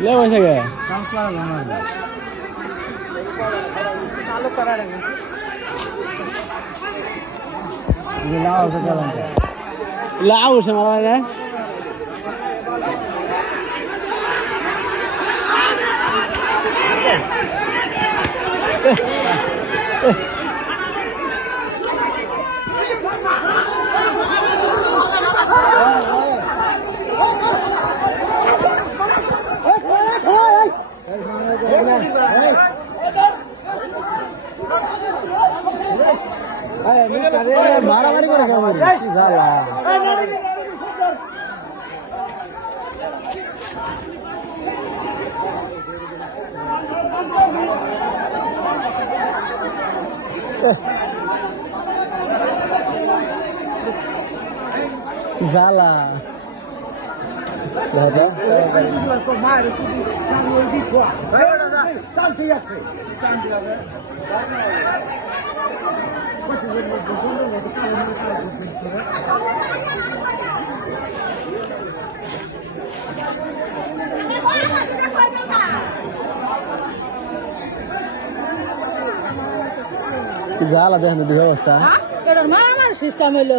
ले वैसे गए लाओ से मारा है मारामारी করে কেমন জ্বালা জ্বালা জ্বালা দেখেন ব্যবস্থা সিস্টেম হইলো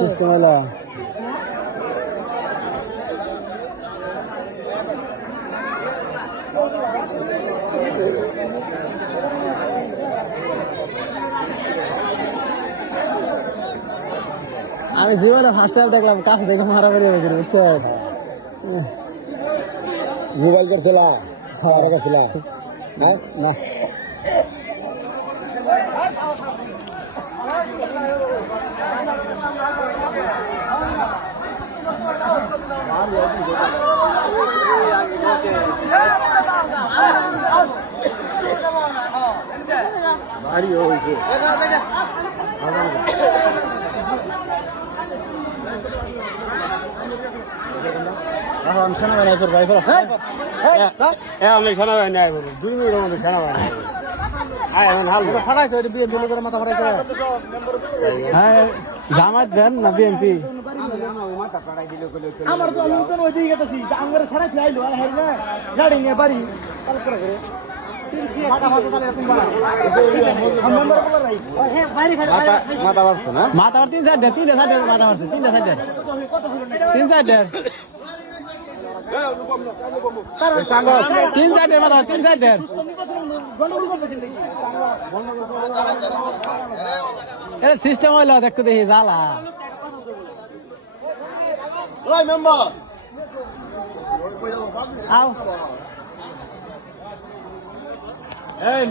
আমি জীবনে ফার্স্ট টাইম দেখলাম কাছ থেকে মারামারি হয়ে গেল বুঝছো মোবাইল করছিলা খাওয়া করছিলা না না ভারী হয়েছে এখন সেনাবাহিনী তোর ভাই সেনাবাহিনী আয় 2 মিনিটের মধ্যে সেনাবাহিনী হ্যাঁ জামাত দেন না বিএনপি আমার তো নতুন ওই দিকে গেছি আমার সারা চাইলো আর হের না গাড়ি নিয়ে বাড়ি কাল করে মাথা মারছে না মাথা 3 সাইড মাথা মারছে 3 সাইড 3 সাইড 3 সাইডের মাথা 3 সাইডের এটা সিস্টেম হইলো দেখতে দেখি জ্বালা ওই মেম্বার আও এই